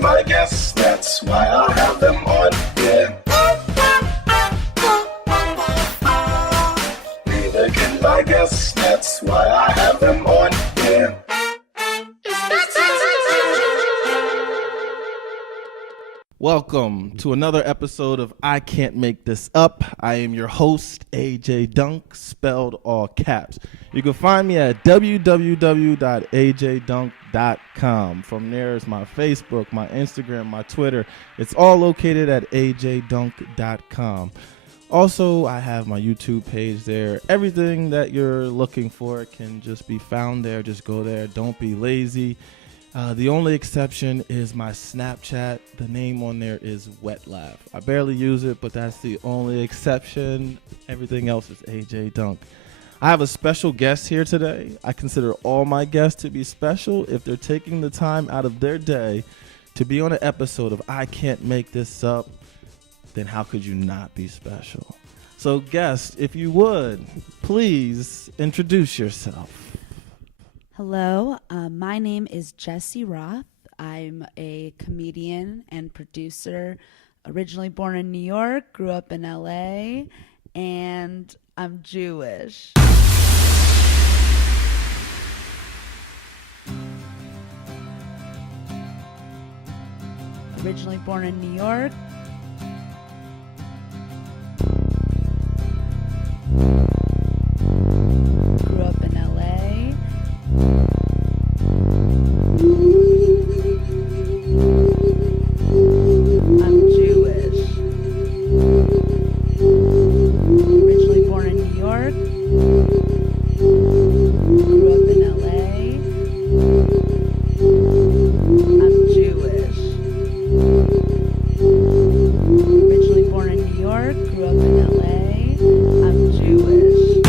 again, my guests, that's why I have them on, yeah. Neither again, my guests, that's why I have them on, yeah. Welcome to another episode of I Can't Make This Up. I am your host, AJ Dunk, spelled all caps. You can find me at www.ajdunk.com. From there is my Facebook, my Instagram, my Twitter. It's all located at ajdunk.com. Also, I have my YouTube page there. Everything that you're looking for can just be found there. Just go there. Don't be lazy. The only exception is my Snapchat. The name on there is Wet Laugh. I barely use it, but that's the only exception. Everything else is AJ Dunk. I have a special guest here today. I consider all my guests to be special if they're taking the time out of their day to be on an episode of I Can't Make This Up. Then how could you not be special? So guest, if you would, please introduce yourself. Hello, my name is Jessie Roth. I'm a comedian and producer, originally born in New York, grew up in LA, and I'm Jewish. Originally born in New York. Grew up in LA. I'm Jewish. Originally born in New York. Grew up in LA. I'm Jewish. Originally born in New York. Grew up in LA. I'm Jewish.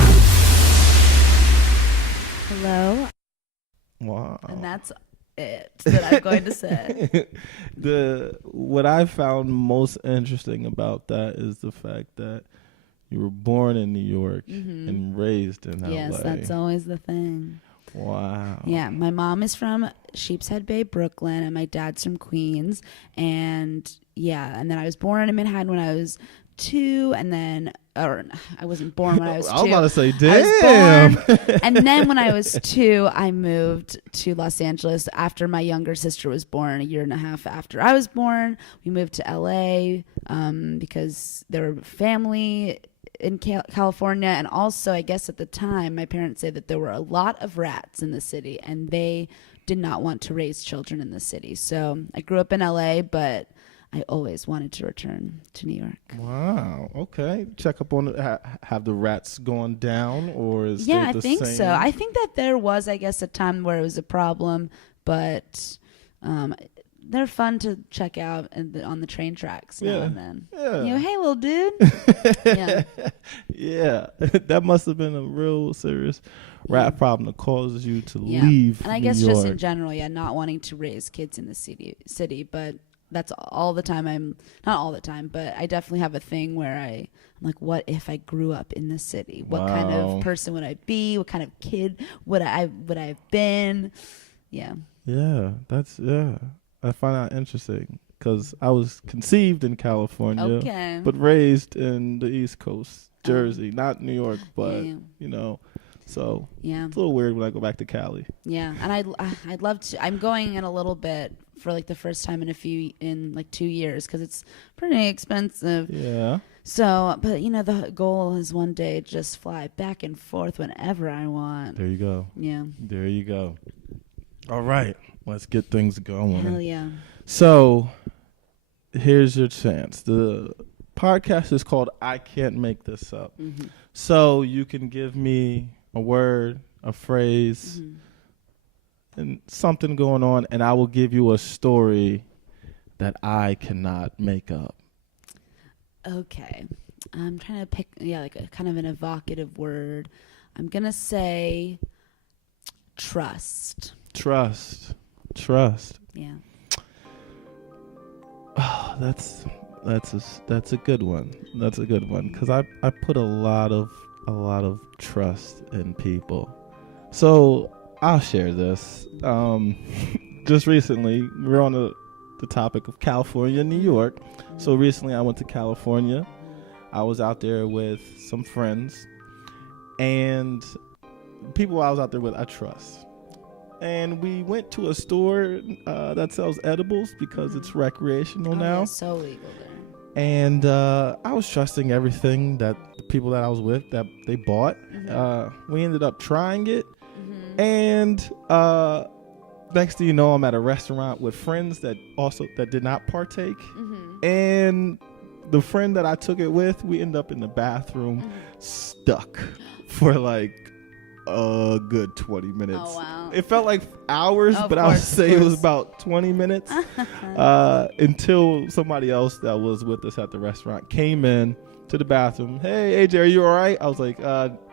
Hello. Wow. And that's it that I'm going to say. What I found most interesting about that is the fact that you were born in New York and raised in LA. Yes, that's always the thing. Wow. Yeah, my mom is from Sheepshead Bay, Brooklyn, and my dad's from Queens. And yeah, and then I was born in Manhattan when I was 2, and then, or I wasn't born when I was 2. I was about to say, damn. I was born, and then when I was 2, I moved to Los Angeles after my younger sister was born. A year and a half after I was born, we moved to LA because there were family in California, and also I guess at the time my parents said that there were a lot of rats in the city and they did not want to raise children in the city. So I grew up in LA, but I always wanted to return to New York. Wow. Okay. Check up on have the rats gone down, or is yeah, they the I think same? so. I think that there was, I guess, a time where it was a problem, but they're fun to check out on the train tracks now and then. Yeah. You know, hey, little dude. Yeah. Yeah. That must have been a real serious rat problem that causes you to leave And I New guess York. just in general, not wanting to raise kids in the city, but that's all the time. Not all the time, but I definitely have a thing where I'm like, what if I grew up in the city? What kind of person would I be? What kind of kid would I have been? Yeah. Yeah, I find that interesting because I was conceived in California, but raised in the East Coast, Jersey, not New York, but you know, so it's a little weird when I go back to Cali. Yeah, and I'd love to. I'm going in a little bit for like the first time in like 2 years because it's pretty expensive. Yeah. So, but the goal is one day just fly back and forth whenever I want. There you go. Yeah. There you go. All right, let's get things going. Hell yeah. So, here's your chance. The podcast is called I Can't Make This Up. Mm-hmm. So, you can give me a word, a phrase, and something going on, and I will give you a story that I cannot make up. Okay. I'm trying to pick, like a kind of an evocative word. I'm going to say trust. Trust. Yeah. Oh, that's a good one. That's a good one because I put a lot of trust in people. So I'll share this. Just recently, we're on the the topic of California and New York. So recently I went to California. I was out there with some friends, and people I was out there with I trust. And we went to a store that sells edibles because it's recreational now. Yeah, so legal there. And I was trusting everything that the people that I was with, that they bought. We ended up trying it. And next thing you know, I'm at a restaurant with friends that did not partake. And the friend that I took it with, we ended up in the bathroom stuck for like a good 20 minutes. Oh, wow. It felt like hours, Of but I would course, say it was about 20 minutes until somebody else that was with us at the restaurant came in to the bathroom. Hey, AJ, are you all right? I was like,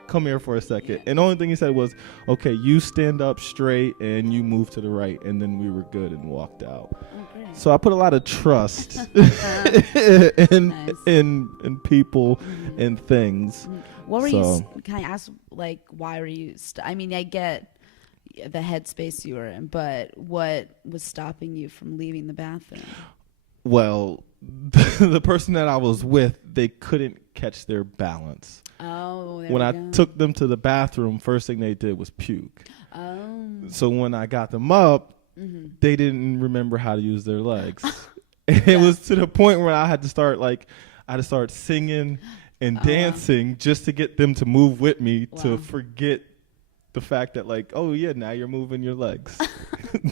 come here for a second. And the only thing he said was, okay, you stand up straight and you move to the right. And then we were good and walked out. Okay. So I put a lot of trust in people and things. What were you? Can I ask? Like, why were you? I mean, I get the headspace you were in, but what was stopping you from leaving the bathroom? Well, the person that I was with, they couldn't catch their balance. Oh, when I took them to the bathroom, first thing they did was puke. Oh. So when I got them up, they didn't remember how to use their legs. It was to the point where I had to start singing and dancing just to get them to move with me to forget the fact that like, oh yeah, now you're moving your legs.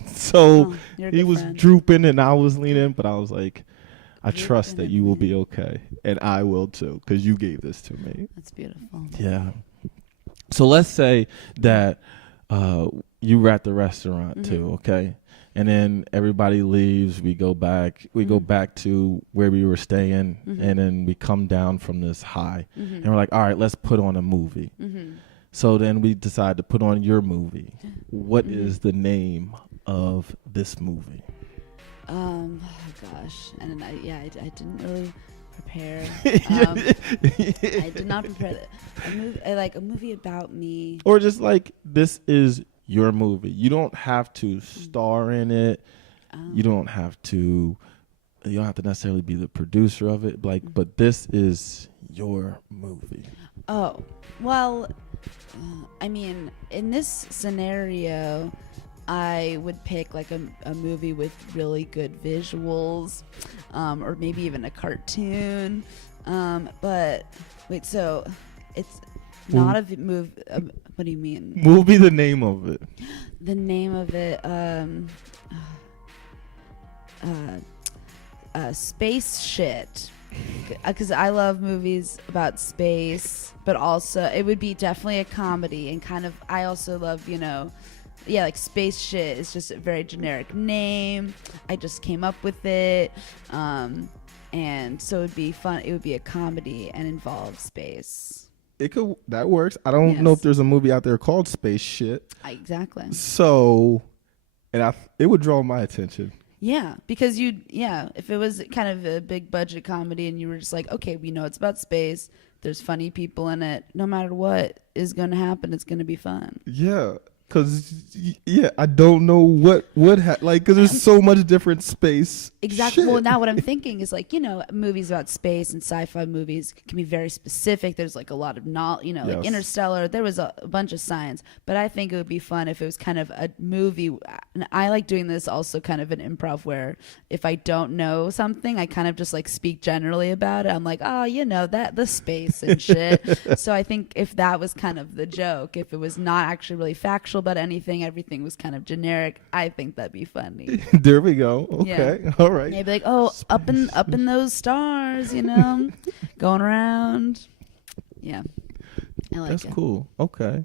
So he was drooping and I was leaning, but I was like, I trust that you will be okay, and I will too, because you gave this to me. That's beautiful. Yeah. So let's say that you were at the restaurant too, okay? And then everybody leaves. We go back. We go back to where we were staying, and then we come down from this high, and we're like, all right, let's put on a movie. So then we decide to put on your movie. What is the name of this movie? Oh gosh, and I didn't really prepare. I did not prepare a movie about me, or just like, this is your movie. You don't have to star in it. You don't have to necessarily be the producer of it. Like, but this is your movie. Oh, well, I mean, in this scenario, I would pick like a movie with really good visuals, or maybe even a cartoon. But wait, so it's not a movie. What do you mean? Movie, the name of it. The name of it, Space Shit. Because I love movies about space, but also it would be definitely a comedy, and kind of I also love, like Space Shit is just a very generic name. I just came up with it, and so it'd be fun. It would be a comedy and involve space. That works. I don't know if there's a movie out there called Space Shit. Exactly. So, it would draw my attention. Yeah, because if it was kind of a big budget comedy and you were just like, okay, we know it's about space, there's funny people in it, no matter what is going to happen, it's going to be fun. Yeah. Because, I don't know what would happen. Like, because there's so much different space. Exactly. Shit. Well, now what I'm thinking is like, movies about space and sci-fi movies can be very specific. There's like a lot of knowledge, like Interstellar. There was a bunch of science. But I think it would be fun if it was kind of a movie. And I like doing this also kind of an improv where if I don't know something, I kind of just like speak generally about it. I'm like, oh, that the space and shit. So I think if that was kind of the joke, if it was not actually really factual about anything, everything was kind of generic, I think that'd be funny. There we go. Okay. Yeah. All right. Maybe like, oh, up in those stars, going around. Yeah. I like it. That's cool. Okay.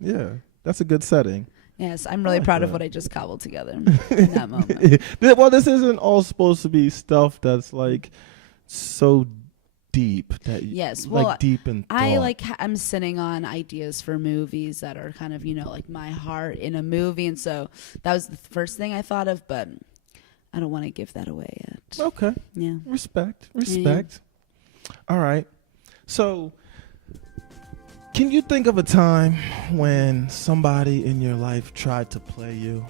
Yeah. That's a good setting. Yes, I'm really proud of what I just cobbled together in that moment. Well, this isn't all supposed to be stuff that's like so deep that like deep in thought. I'm sitting on ideas for movies that are kind of like my heart in a movie, and so that was the first thing I thought of, but I don't want to give that away yet. Okay. Yeah. Respect. Yeah. All right. So can you think of a time when somebody in your life tried to play you,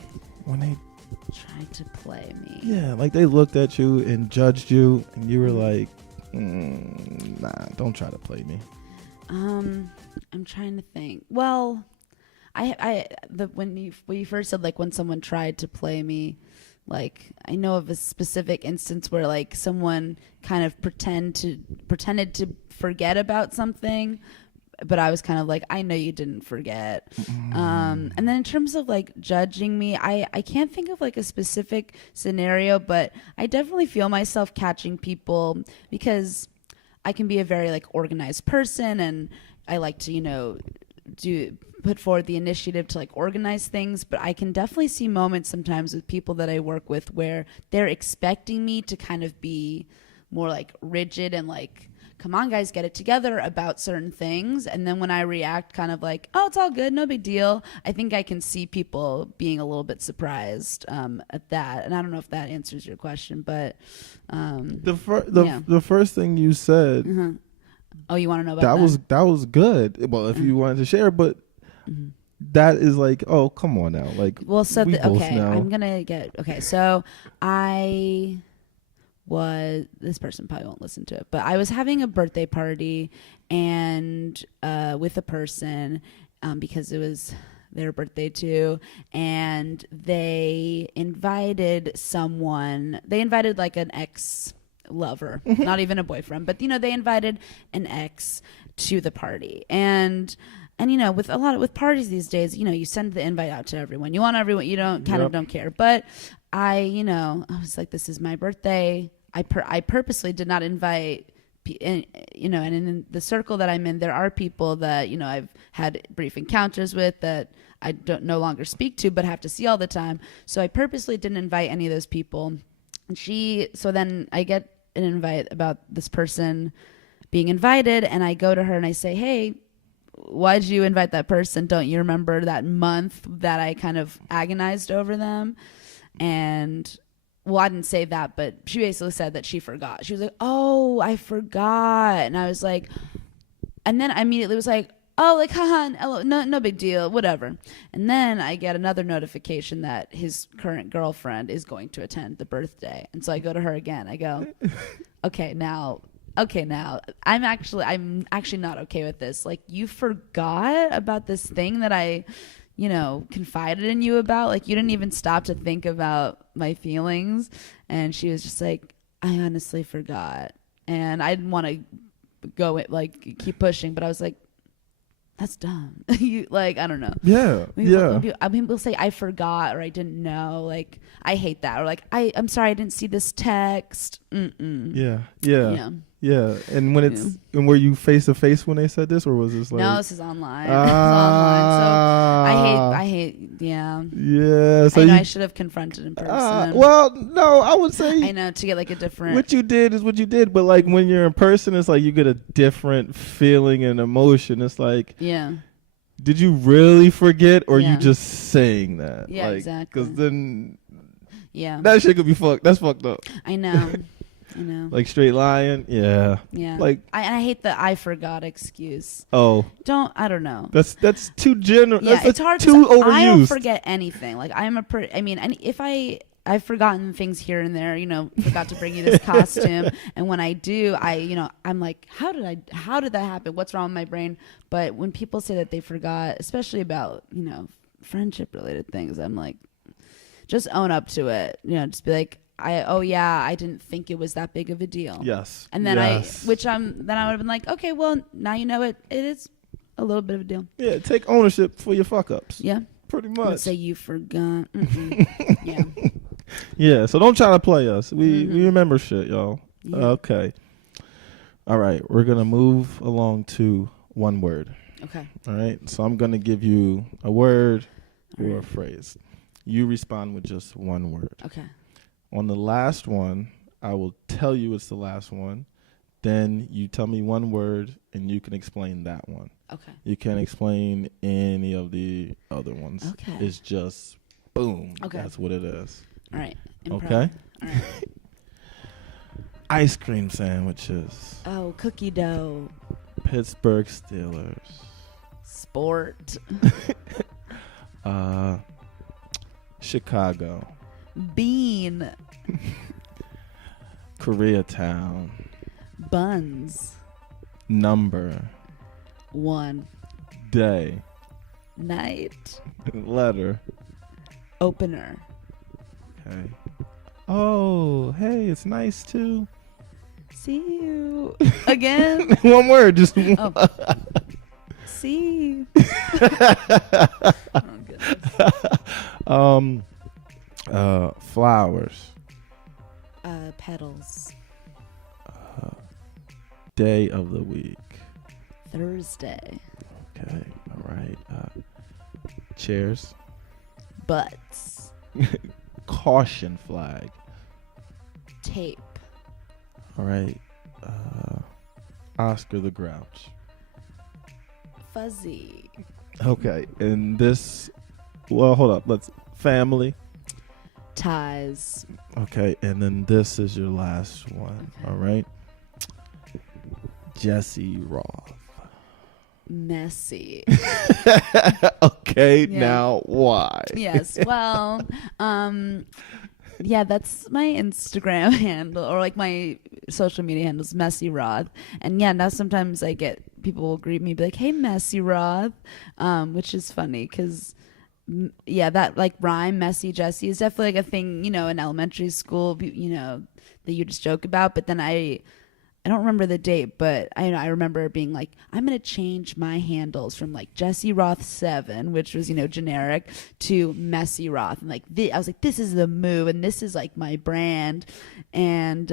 when they Tried to play me. Yeah, like they looked at you and judged you, and you were like, nah, don't try to play me. I'm trying to think. Well, when you first said like when someone tried to play me, like I know of a specific instance where like someone kind of pretended to forget about something, but I was kind of like, I know you didn't forget. And then in terms of like judging me, I can't think of like a specific scenario, but I definitely feel myself catching people because I can be a very like organized person, and I like to, put forward the initiative to like organize things. But I can definitely see moments sometimes with people that I work with where they're expecting me to kind of be more like rigid and like, come on guys, get it together about certain things. And then when I react kind of like, oh, it's all good, no big deal, I think I can see people being a little bit surprised at that. And I don't know if that answers your question, but the first thing you said, oh, you want to know about that was good. Well, if you wanted to share, but that is like, oh, come on now, like, well, so we both know. I'm gonna get so this person probably won't listen to it, but I was having a birthday party and with a person because it was their birthday too, and they invited like an ex lover, not even a boyfriend, but they invited an ex to the party. And with parties these days, you send the invite out to everyone. You want everyone. You don't don't care. But I was like, this is my birthday. I purposely did not invite, and in the circle that I'm in, there are people that, I've had brief encounters with that I don't no longer speak to, but have to see all the time. So I purposely didn't invite any of those people. And so then I get an invite about this person being invited, and I go to her and I say, hey, why did you invite that person? Don't you remember that month that I kind of agonized over them? And well, I didn't say that, but she basically said that she forgot. She was like, oh, I forgot. And I was like, and then I immediately was like, oh, like, haha, no big deal, whatever. And then I get another notification that his current girlfriend is going to attend the birthday. And so I go to her again. I go, okay, now I'm actually not okay with this. Like, you forgot about this thing that I, confided in you about. Like, you didn't even stop to think about my feelings. And she was just like, I honestly forgot. And I didn't want to go like keep pushing, but I was like, that's dumb. You like, I don't know. Yeah. When people say I forgot or I didn't know, like, I hate that. Or like, I'm sorry, I didn't see this text. Yeah. And when it's and were you face to face when they said this, or was this like? No, this is online. This is online. So I hate. Yeah. Yeah. So I should have confronted in person. Well, no, I would say. I know, to get like a different. What you did is what you did, but like when you're in person, it's like you get a different feeling and emotion. It's like. Yeah. Did you really forget, or you just saying that? Yeah, like, exactly. Because then. Yeah. That shit could be fucked. That's fucked up. I know. I know. Like straight lying, yeah. Yeah. Like I hate the I forgot excuse. Oh. I don't know. That's too general. Yeah, that's it's hard. Too overused. I don't forget anything. Like and if I've forgotten things here and there, forgot to bring you this costume, and when I do, I'm like, how did that happen? What's wrong with my brain? But when people say that they forgot, especially about friendship related things, I'm like, just own up to it. Just be like, I didn't think it was that big of a deal. Yes. And then I would have been like, okay, well, now you know it is a little bit of a deal. Yeah, take ownership for your fuck ups. Yeah. Pretty much. Don't say you forgot. Yeah. Yeah, so don't try to play us. We remember shit, y'all. Yeah. Okay. All right, we're going to move along to one word. Okay. All right, so I'm going to give you a word or a phrase. You respond with just one word. Okay. On the last one, I will tell you it's the last one. Then you tell me one word, and you can explain that one. Okay. You can't explain any of the other ones. Okay. It's just boom. Okay. That's what it is. All right. Okay. All right. Ice cream sandwiches. Oh, cookie dough. Pittsburgh Steelers. Sport. Chicago. Bean. Koreatown. Buns. Number. 1. Day. Night. Letter. Opener. Okay. Oh, hey, it's nice to See you again. one word, just one. Oh. See you. Oh, goodness. Flowers. Petals. Day of the week. Thursday. Okay, all right. Chairs. Butts. Caution flag. Tape. All right. Oscar the Grouch. Fuzzy. Okay, and this, well, hold up. Let's family. Ties. Okay, and then this is your last one. Okay. All right. Jesse Roth. Messy. Okay, Yeah. now why? Yes. Well, yeah, that's my Instagram handle, or like my social media handle is Messy Roth. And yeah, now sometimes I get people will greet me, be like, "Hey, Messy Roth," which is funny because yeah, that like rhyme, Messy Jessie, is definitely like a thing, in elementary school, that you just joke about. But then I don't remember the date, but I remember being like, I'm going to change my handles from like Jesse Roth 7, which was, generic, to Messy Roth. And like, I was like, this is the move, and this is like my brand. And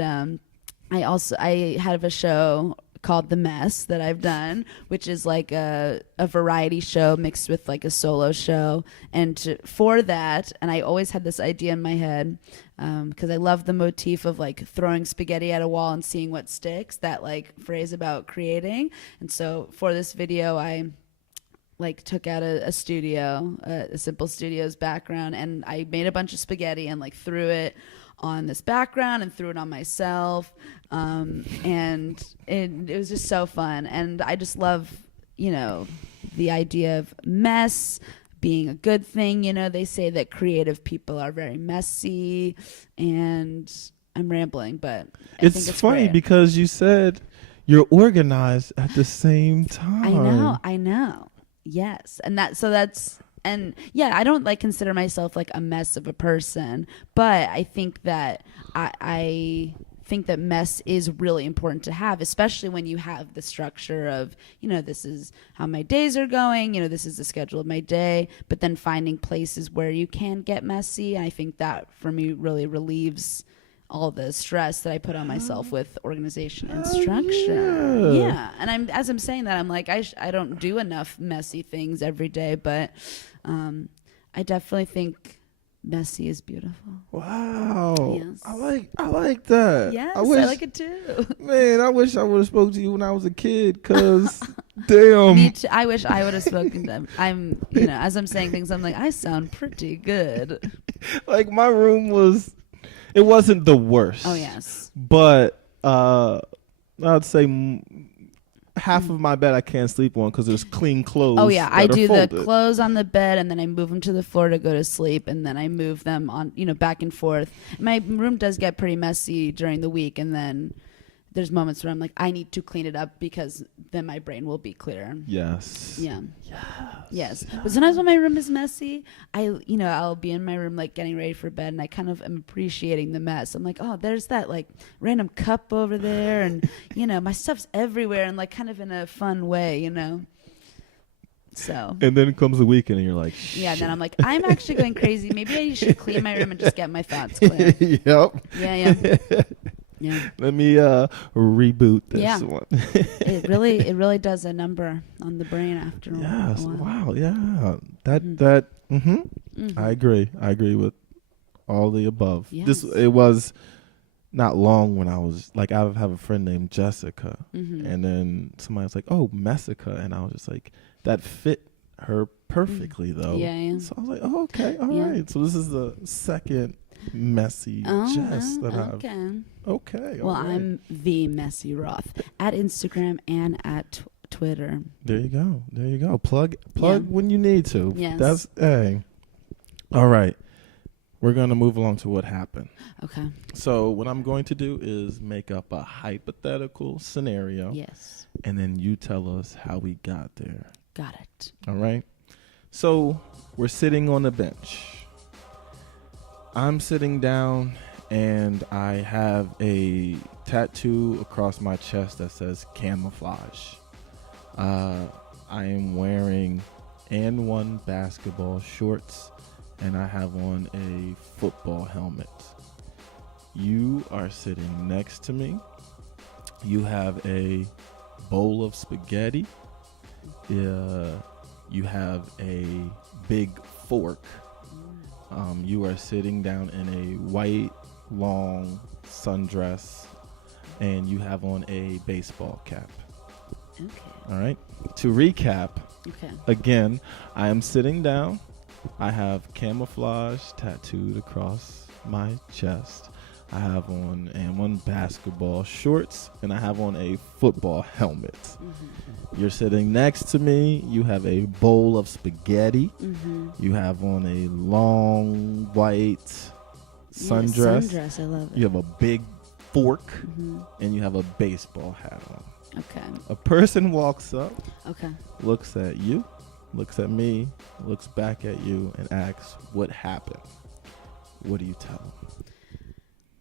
I have a show called The Mess that I've done, which is like a variety show mixed with like a solo show. And for that, and I always had this idea in my head, because I love the motif of like throwing spaghetti at a wall and seeing what sticks, that like phrase about creating. And so for this video, I like took out a studio, a Simple Studios background, and I made a bunch of spaghetti and like threw it on this background and threw it on myself, and it was just so fun. And I just love the idea of mess being a good thing. They say that creative people are very messy, and I'm rambling, but I think it's funny great. because you said you're organized at the same time. I know. Yes. And yeah, I don't like consider myself like a mess of a person, but I think that I think that mess is really important to have, especially when you have the structure of, this is how my days are going, this is the schedule of my day, but then finding places where you can get messy. I think that for me really all the stress that I put on myself with organization and structure. Yeah. And as I'm saying that, I'm like, I don't do enough messy things every day, but I definitely think messy is beautiful. Wow. Yes. I like that. Yes, I I like it too. Man, I wish I would have spoke to you when I was a kid, cause damn. Me too. I wish I would have spoken to them. I'm, as I'm saying things, I'm like, I sound pretty good. Like my room it wasn't the worst. Oh yes. But I'd say half of my bed I can't sleep on because there's clean clothes. Oh yeah, I do the folded. clothes on the bed, and then I move them to the floor to go to sleep, and then I move them on, back and forth. My room does get pretty messy during the week, and then there's moments where I'm like, I need to clean it up because then my brain will be clear. Yes. Yeah. Yes. But sometimes when my room is messy, I'll be in my room like getting ready for bed, and I kind of am appreciating the mess. I'm like, oh, there's that like random cup over there, and my stuff's everywhere, and like kind of in a fun way, So. And then comes the weekend, and you're like, shit. Yeah. And then I'm like, I'm actually going crazy. Maybe I should clean my room and just get my thoughts clear. Yep. Yeah. Yeah. Let me reboot this one. It really does a number on the brain after a while. Yes. Wow. Yeah. That. I agree with all the above. Yes. It was not long when I was like, I have a friend named Jessica, and then somebody was like, "Oh, Messica," and I was just like, that fit her perfectly though. Yeah. So I was like, "Oh, okay, all right." So this is the second messy Jess that I've. Okay. Well, all right. I'm the Messy Roth at Instagram and at Twitter. There you go. Plug when you need to. Yes. That's hey. All right. we're going to move along to what happened. Okay. So what I'm going to do is make up a hypothetical scenario. Yes. And then you tell us how we got there. Got it. All right. So we're sitting on a bench. I'm sitting down and I have a tattoo across my chest that says camouflage. I am wearing N1 basketball shorts and I have on a football helmet. You are sitting next to me. You have a bowl of spaghetti. You have a big fork. You are sitting down in a white, long sundress, and you have on a baseball cap. Okay. All right. To recap, Okay. again, I am sitting down. I have camouflage tattooed across my chest. I have on N1 basketball shorts, and I have on a football helmet. You're sitting next to me. You have a bowl of spaghetti. You have on a long white sundress. Sundress, I love it. You have a big fork, and you have a baseball hat on. Okay. A person walks up, Okay. looks at you, looks at me, looks back at you, and asks, "What happened?" What do you tell them?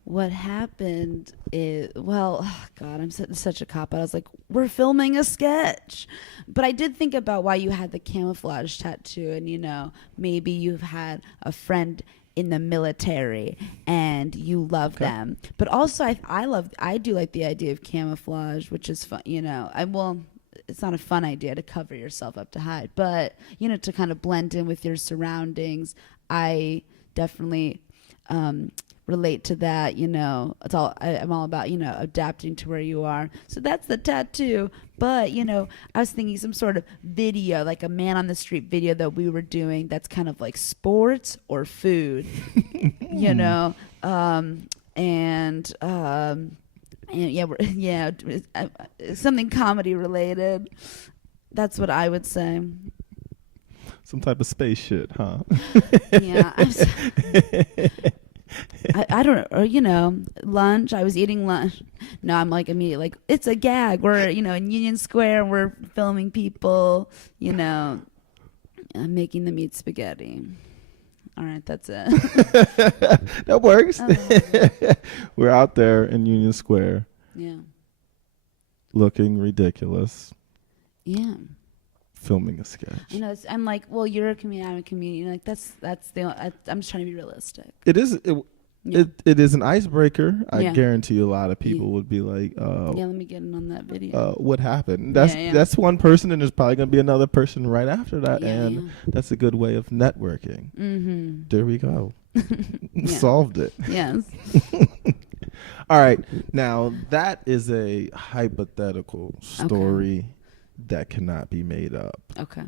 What happened is, well, oh God, I'm such a cop out. I was like, we're filming a sketch. But I did think about why you had the camouflage tattoo. And, you know, maybe you've had a friend in the military and you love them. But also, I do like the idea of camouflage, which is fun, you know. It's not a fun idea to cover yourself up to hide. But, you know, to kind of blend in with your surroundings, I definitely relate to that. You know, I'm all about, you know, adapting to where you are. So that's the tattoo. But, you know, I was thinking some sort of video, like a man on the street video that we were doing that's kind of like sports or food, you know, and yeah, something comedy related. That's what I would say. Some type of space shit, huh? Yeah. I don't know, or, you know, lunch. I was eating lunch. No, I'm like immediately like, it's a gag. We're, you know, in Union Square. We're filming people, you know, making them eat spaghetti. All right, that's it. That works. We're out there in Union Square. Yeah. Looking ridiculous. Yeah. Filming a sketch. You know, I'm like, well, you're a comedian, I'm a comedian. Like that's I'm just trying to be realistic. It is. It is an icebreaker. I Yeah. guarantee you a lot of people would be like, yeah, let me get in on that video. what happened? That's one person, and there's probably gonna be another person right after that, and that's a good way of networking. There we go. Solved it. Yes. All right. Now that is a hypothetical story that cannot be made up. Okay.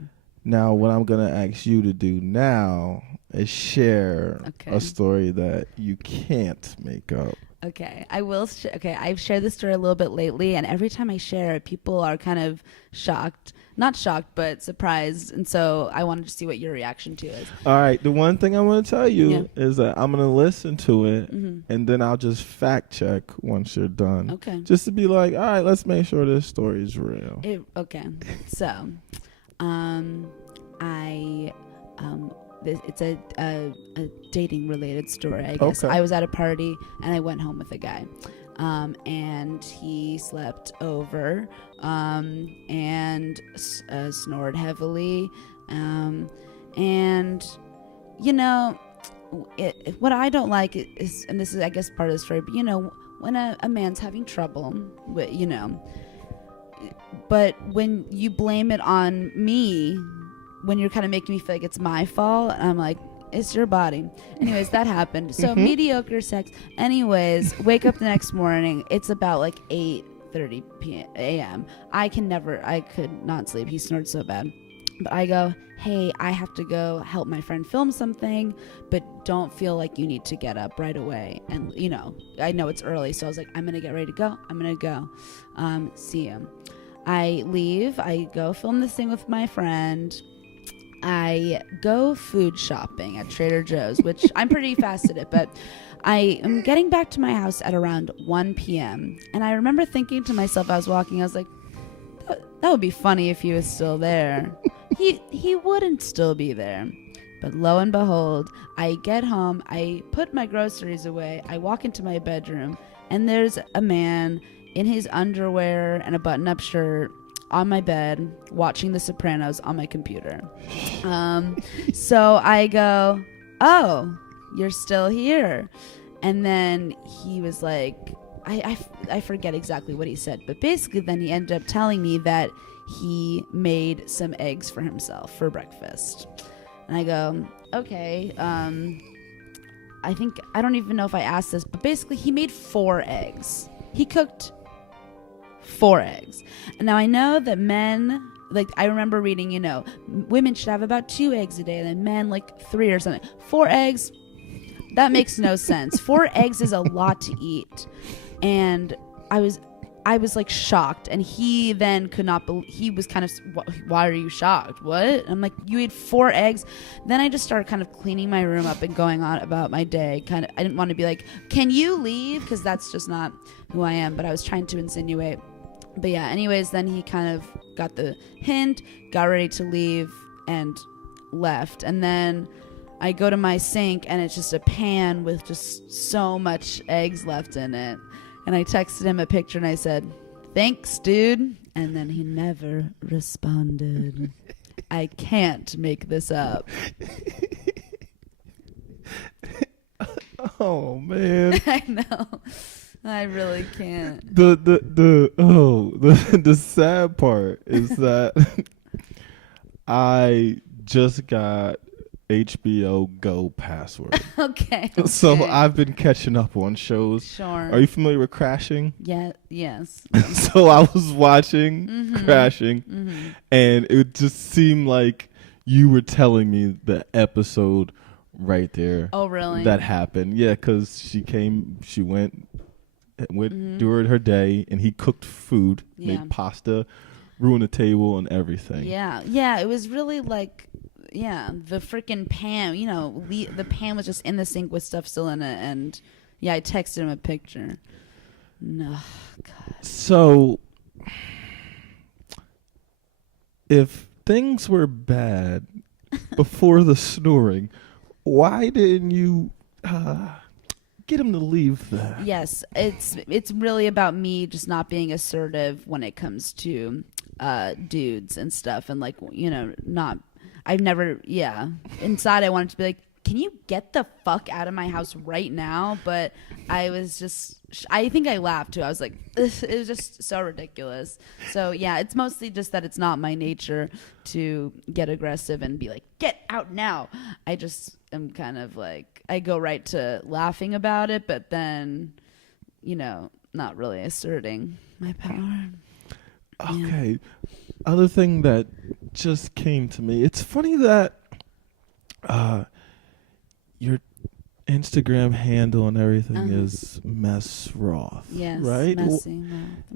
Now, what I'm going to ask you to do now is share a story that you can't make up. Okay. I will. I've shared this story a little bit lately, and every time I share it, people are kind of shocked. Not shocked, but surprised. And so I wanted to see what your reaction to it is. All right. The one thing I'm going to tell you is that I'm going to listen to it, and then I'll just fact check once you're done. Okay. Just to be like, all right, let's make sure this story is real. Okay. So, it's a dating related story, I guess. Okay. I was at a party and I went home with a guy. And he slept over, and snored heavily. And, you know, what I don't like is, and this is, I guess, part of the story, but, you know, when a man's having trouble, you know, but when you blame it on me, when you're kind of making me feel like it's my fault, I'm like, it's your body. Anyways, that happened. So mediocre sex. Anyways, wake up the next morning. It's about like 8:30 a.m. I could not sleep. He snored so bad. But I go, hey, I have to go help my friend film something, but don't feel like you need to get up right away. And, you know, I know it's early, so I was like, I'm going to get ready to go. I'm going to go. See you. I leave. I go film this thing with my friend. I go food shopping at Trader Joe's, which I'm pretty fast at it, but I am getting back to my house at around 1 p.m. And I remember thinking to myself, I was walking, I was like, that would be funny if he was still there. He wouldn't still be there. But lo and behold, I get home, I put my groceries away, I walk into my bedroom, and there's a man in his underwear and a button-up shirt on my bed watching The Sopranos on my computer. So I go, oh, you're still here. And then he was like, I forget exactly what he said, but basically then he ended up telling me that he made some eggs for himself for breakfast. And I go, okay, I don't even know if I asked this, but basically he made 4 eggs. He cooked 4 eggs. And now I know that men, like I remember reading, women should have about 2 eggs a day, and then men like 3 or something. 4 eggs, that makes no sense. 4 eggs is a lot to eat. And I was like shocked, and he then could not believe. He was kind of, why are you shocked? What? I'm like, you ate 4 eggs. Then I just started kind of cleaning my room up and going on about my day. I didn't want to be like, can you leave? Because that's just not who I am. But I was trying to insinuate. But yeah, anyways, then he kind of got the hint, got ready to leave, and left. And then I go to my sink, and it's just a pan with just so much eggs left in it. And I texted him a picture, and I said, thanks, dude. And then he never responded. I can't make this up. Oh, man. I know. I really can't. The sad part is that I just got HBO Go password. Okay. So I've been catching up on shows. Sure. Are you familiar with Crashing? Yeah. Yes. So I was watching Crashing, and it just seemed like you were telling me the episode right there. Oh, really? That happened. Yeah, because she went during her day, and he cooked food, made pasta, ruined the table and everything. Yeah, it was really like, the freaking pan, the pan was just in the sink with stuff still in it, and I texted him a picture. No, God. So, if things were bad before the snoring, why didn't you get him to leave that? Yes, it's really about me just not being assertive when it comes to dudes and stuff, and like inside I wanted to be like, can you get the fuck out of my house right now? But I was just, I think I laughed too. I was like, it was just so ridiculous. So yeah, it's mostly just that it's not my nature to get aggressive and be like, get out now. I just am kind of like, I go right to laughing about it, but then, not really asserting my power. Okay. Other thing that just came to me. It's funny that your Instagram handle and everything is Mess Roth. Yes, right? Messy.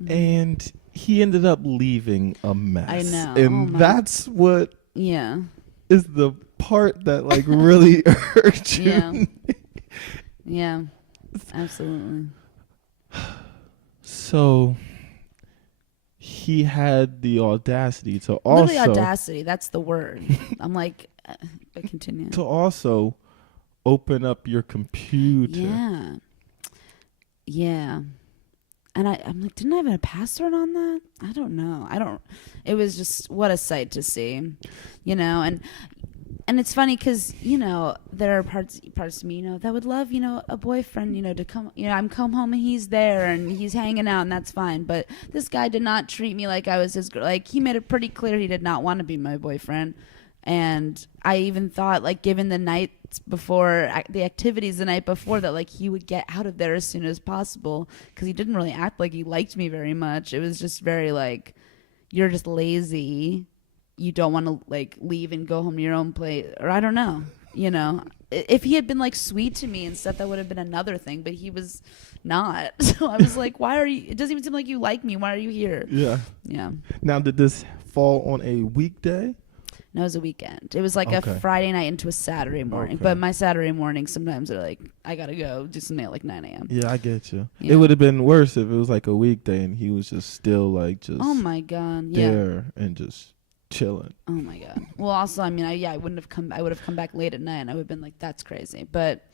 And he ended up leaving a mess. I know. And that's what is the part that like really hurt you. Yeah, absolutely. So he had the audacity to also... Literally audacity, that's the word. I'm like, but continue. To also open up your computer. Yeah. And I'm like, didn't I have a password on that? I don't know. It was just, what a sight to see, and it's funny because, there are parts of me, that would love, a boyfriend, to come, I'm come home and he's there and he's hanging out and that's fine. But this guy did not treat me like I was his girl. Like, he made it pretty clear he did not want to be my boyfriend. And I even thought, like, given the nights before, the activities the night before, that, like, he would get out of there as soon as possible, because he didn't really act like he liked me very much. It was just very, like, you're just lazy. You don't want to, like, leave and go home to your own place. Or I don't know, If he had been, like, sweet to me and stuff, that would have been another thing. But he was not. So I was like, why are you... It doesn't even seem like you like me. Why are you here? Yeah. Yeah. Now, did this fall on a weekday? No, it was a weekend. It was like Okay. a Friday night into a Saturday morning. Okay. But my Saturday mornings sometimes are like, I gotta go do something at like 9 a.m. Yeah, I get you. Yeah. It would have been worse if it was like a weekday and he was just still like just Oh my god. Yeah. there and just chilling. Oh my god. Well, also, I mean, I wouldn't have come. I would have come back late at night, and I would have been like, "That's crazy." But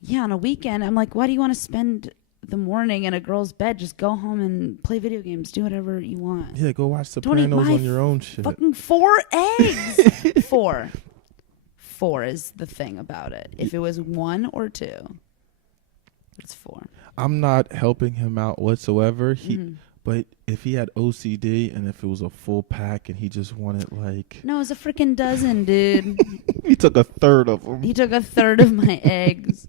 yeah, on a weekend, I'm like, "Why do you want to spend the morning in a girl's bed? Just go home and play video games. Do whatever you want." Yeah, go watch Don't eat Sopranos my on your own shit. Fucking 4 eggs. 4. 4 is the thing about it. If it was 1 or 2, it's 4. I'm not helping him out whatsoever. Mhm. But if he had OCD and if it was a full pack and he just wanted like No, it was a freaking dozen, dude. he took a third of them. He took a third of my eggs.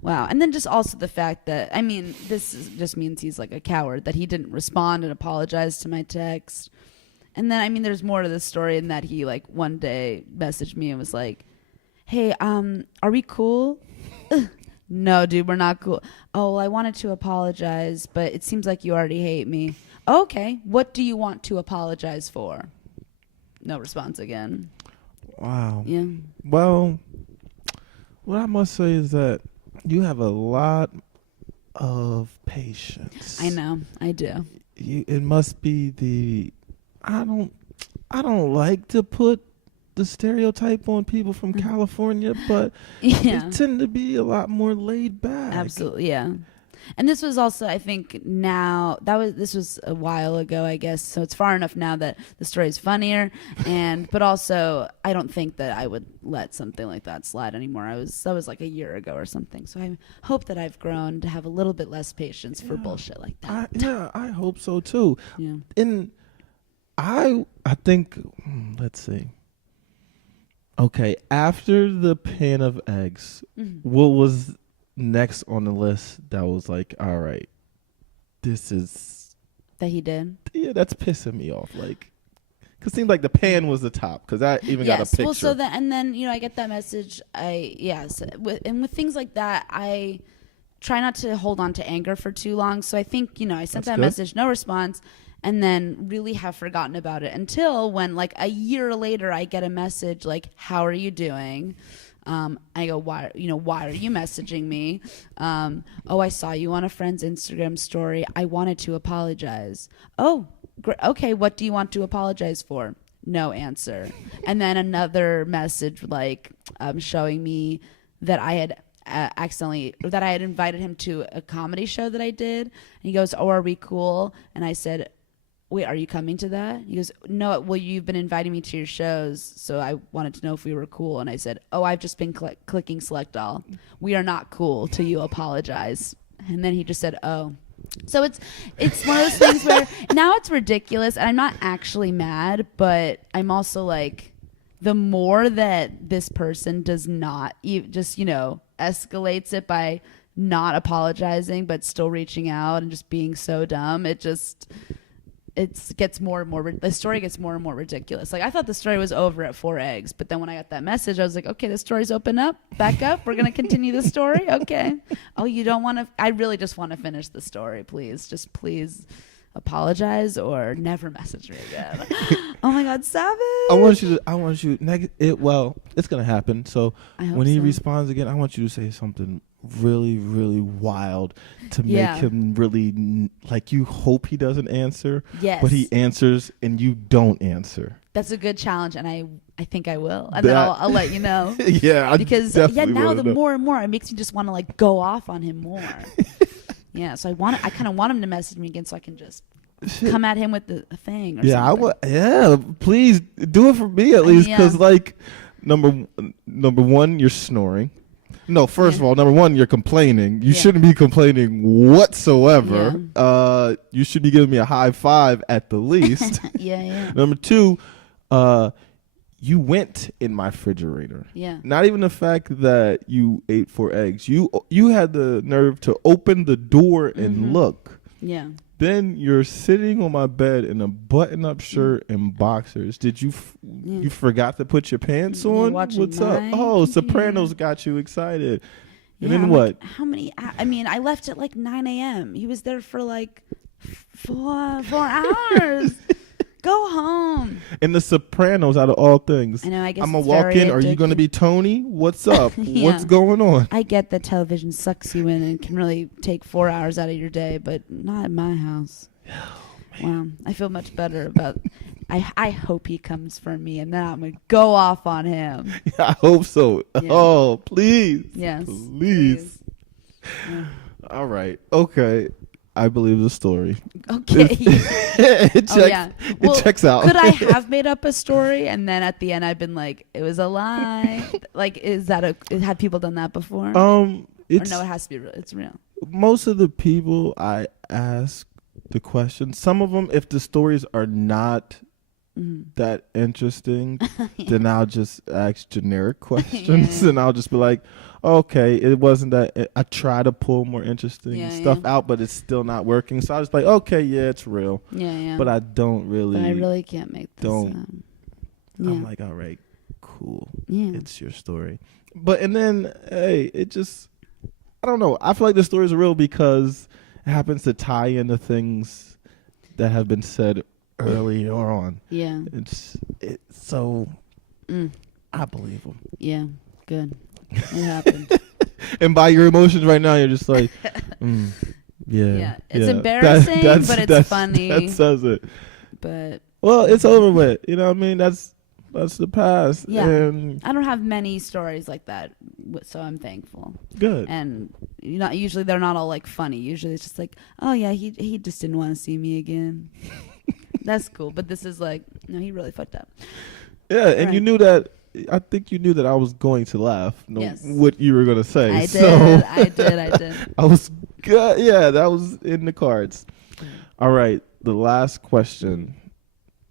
Wow. And then just also the fact that, I mean, just means he's like a coward, that he didn't respond and apologize to my text. And then, I mean, there's more to this story in that he like one day messaged me and was like, "Hey, are we cool?" No, dude, we're not cool. "Oh, well, I wanted to apologize, but it seems like you already hate me." Okay. What do you want to apologize for? No response again. Wow. Yeah. Well, what I must say is that you have a lot of patience. I know. I do. It must be the I don't like to put the stereotype on people from California, but Yeah. they tend to be a lot more laid back. Absolutely, yeah. And this was also, I think, this was a while ago, I guess. So it's far enough now that the story is funnier, but also I don't think that I would let something like that slide anymore. That was like a year ago or something. So I hope that I've grown to have a little bit less patience for bullshit like that. I hope so too. Yeah. And I think let's see. Okay, after the pan of eggs, what was next on the list that was like, all right, this is That he did? yeah, that's pissing me off. Like, cause it seemed like the pan was the top, cause I even got a picture. Well, so and then I get that message. With things like that, I try not to hold on to anger for too long. So I think I sent that message, no response, and then really have forgotten about it until when like a year later I get a message like, "How are you doing?" I go, why are you messaging me? "Oh, I saw you on a friend's Instagram story. I wanted to apologize." "Oh, okay. What do you want to apologize for?" No answer. And then another message like showing me that I had that I had invited him to a comedy show that I did. And he goes, "Oh, are we cool?" And I said, "Wait, are you coming to that?" He goes, "No, well, you've been inviting me to your shows, so I wanted to know if we were cool." And I said, "Oh, I've just been clicking select all. We are not cool till you apologize." And then he just said, "Oh." So it's one of those things where now it's ridiculous. And I'm not actually mad, but I'm also like, the more that this person does not just, escalates it by not apologizing, but still reaching out and just being so dumb, it gets more and more, the story gets more and more ridiculous. Like, I thought the story was over at 4 eggs, but then when I got that message, I was like, okay, the story's back up. We're going to continue the story. Okay. Oh, you don't want to, I really just want to finish the story. Please apologize or never message me again. Oh my God, savage. It's going to happen. So when he responds again, I want you to say something really, really wild to make him really like you hope he doesn't answer. Yes. But he answers and you don't answer. That's a good challenge, and I think I will, and then I'll let you know. Yeah, because now the more and more it makes me just want to like go off on him more. Yeah, so I kind of want him to message me again so I can just come at him with the thing. Or something. Please do it for me at least, because like number one, you're snoring. No, first of all, number one, you're complaining. You shouldn't be complaining whatsoever. Yeah. You should be giving me a high five at the least. Yeah. Number two, you went in my refrigerator. Yeah. Not even the fact that you ate 4 eggs. You had the nerve to open the door and look. Yeah. Then you're sitting on my bed in a button-up shirt and boxers. Did you you forgot to put your pants on? What's up? Oh, Sopranos got you excited. And then what? Like, how many? I mean, I left at like 9 a.m. He was there for like 4 hours. Go home. In The Sopranos, out of all things. I know, I guess I'm going it's to walk very in. Are you going to addictive. be Tony? What's up? Yeah. What's going on? I get that television sucks you in and can really take 4 hours out of your day, but not at my house. Wow. I feel much better about I hope he comes for me, and then I'm going to go off on him. I hope so. Yeah. Oh, please. Yes. Please. Yeah. All right. Okay. I believe the story. Okay. It checks, Oh, yeah. Well, it checks out. Could I have made up a story and then at the end I've been like, it was a lie? Like, have people done that before? It's or no, it has to be real. It's real. most of the people I ask the question, some of them, if the stories are not that interesting, then I'll just ask generic questions and I'll just be like, okay, it wasn't that. I try to pull more interesting stuff out, but it's still not working. So I was like, okay, yeah, it's real. Yeah. But I don't really. But I really can't make this up. I'm like, all right, cool. Yeah. It's your story. And then, hey, it just, I don't know. I feel like the stories are real because it happens to tie into things that have been said earlier on. Yeah. It's so I believe them. Yeah. Good. It happened. And by your emotions right now, you're just like, Yeah. It's embarrassing, but it's funny. That says it. But well, it's over with. You know what I mean? That's the past. yeah. And I don't have many stories like that, so I'm thankful. Good. And usually they're not all like funny. Usually it's just like, oh yeah, he just didn't want to see me again. That's cool. But this is like, no, he really fucked up. Yeah, and Right. you knew that. I think you knew that I was going to laugh. Yes. What you were going to say. I So did. I was good. Yeah, that was in the cards. All right. The last question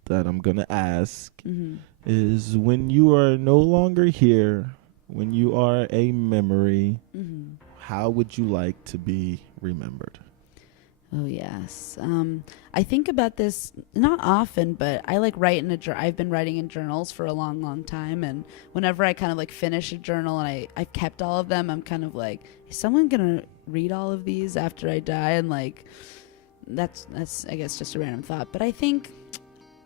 that I'm going to ask is, when you are no longer here, when you are a memory, how would you like to be remembered? Oh yes. I think about this not often, but I like write in I've been writing in journals for a long, long time, and whenever I kind of like finish a journal and I've kept all of them, I'm kind of like, is someone gonna read all of these after I die? And like, that's I guess just a random thought, but I think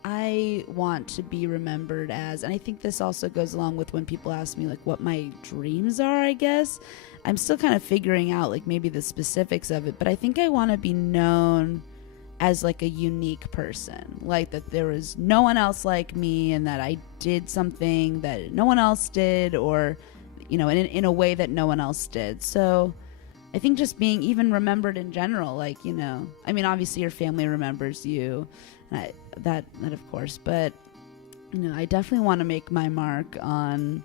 I want to be remembered as, and I think this also goes along with when people ask me like what my dreams are, I guess. I'm still kind of figuring out like maybe the specifics of it, but I think I want to be known as like a unique person, like that there was no one else like me and that I did something that no one else did, or in a way that no one else did. So I think just being even remembered in general, like, I mean, obviously your family remembers you, and that of course, but I definitely want to make my mark on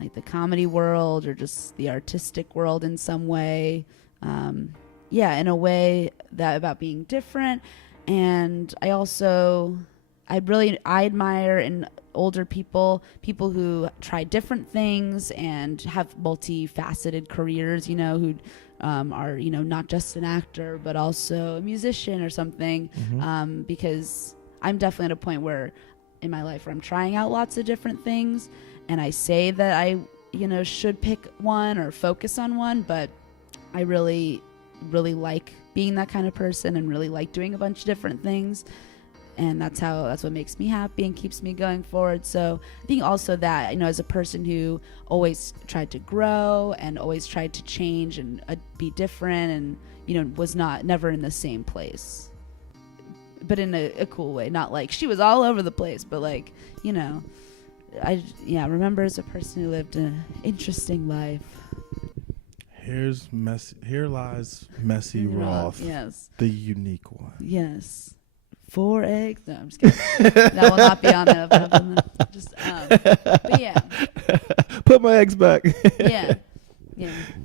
like the comedy world or just the artistic world in some way. In a way that about being different. And I admire in older people who try different things and have multifaceted careers, who are, not just an actor, but also a musician or something. Because I'm definitely at a point where in my life where I'm trying out lots of different things. And I say that I, should pick one or focus on one, but I really, really like being that kind of person and really like doing a bunch of different things. And that's what makes me happy and keeps me going forward. So I think also that, as a person who always tried to grow and always tried to change and be different and, was never in the same place, but in a cool way, not like she was all over the place, but like, remember as a person who lived an interesting life. Here lies Messy Roth. Yes. The unique one. Yes. 4 eggs. No, I'm just kidding. That will not be on there. Just, but yeah. Put my eggs back. Yeah.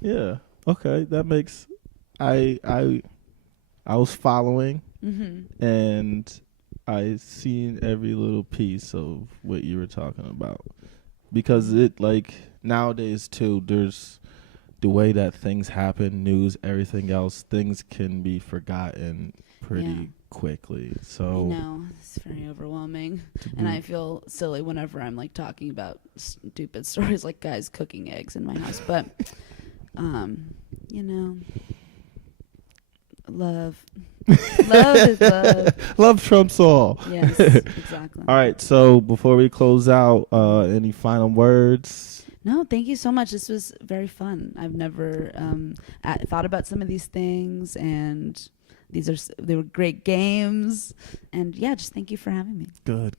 Yeah. Okay. That makes, I was following and I seen every little piece of what you were talking about, because it, like, nowadays too, there's the way that things happen, news, everything else, things can be forgotten pretty quickly. So it's very overwhelming, and I feel silly whenever I'm like talking about stupid stories like guys cooking eggs in my house, but love. Love is love. Love trumps all. Yes, exactly. All right. So before we close out, any final words? No, thank you so much. This was very fun. I've never thought about some of these things, and they were great games. And yeah, just thank you for having me. Good.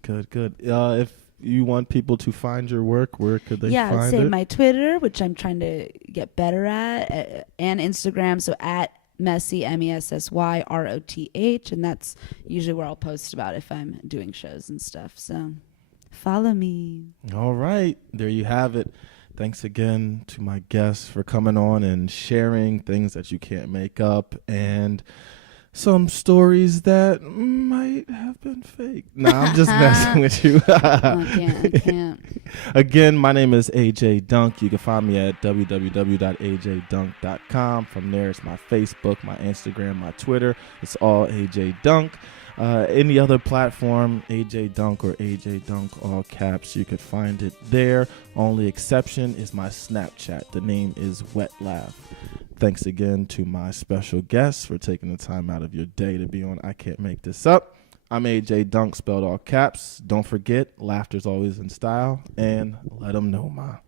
If you want people to find your work, where could they Yeah, I'd find say it? my Twitter, which I'm trying to get better at, and Instagram. So at Messy MESSYROTH, and that's usually where I'll post about if I'm doing shows and stuff. So follow me. All right. There you have it. Thanks again to my guests for coming on and sharing things that you can't make up and some stories that might have been fake. Nah, I'm just messing with you. I can't. Again, my name is AJ Dunk. You can find me at www.ajdunk.com. From there, it's my Facebook, my Instagram, my Twitter. It's all AJ Dunk. Any other platform, AJ Dunk or AJ Dunk, all caps, you could find it there. Only exception is my Snapchat. The name is Wet Laugh. Thanks again to my special guests for taking the time out of your day to be on I Can't Make This Up. I'm AJ Dunk, spelled all caps. Don't forget, laughter's always in style, and let them know, ma.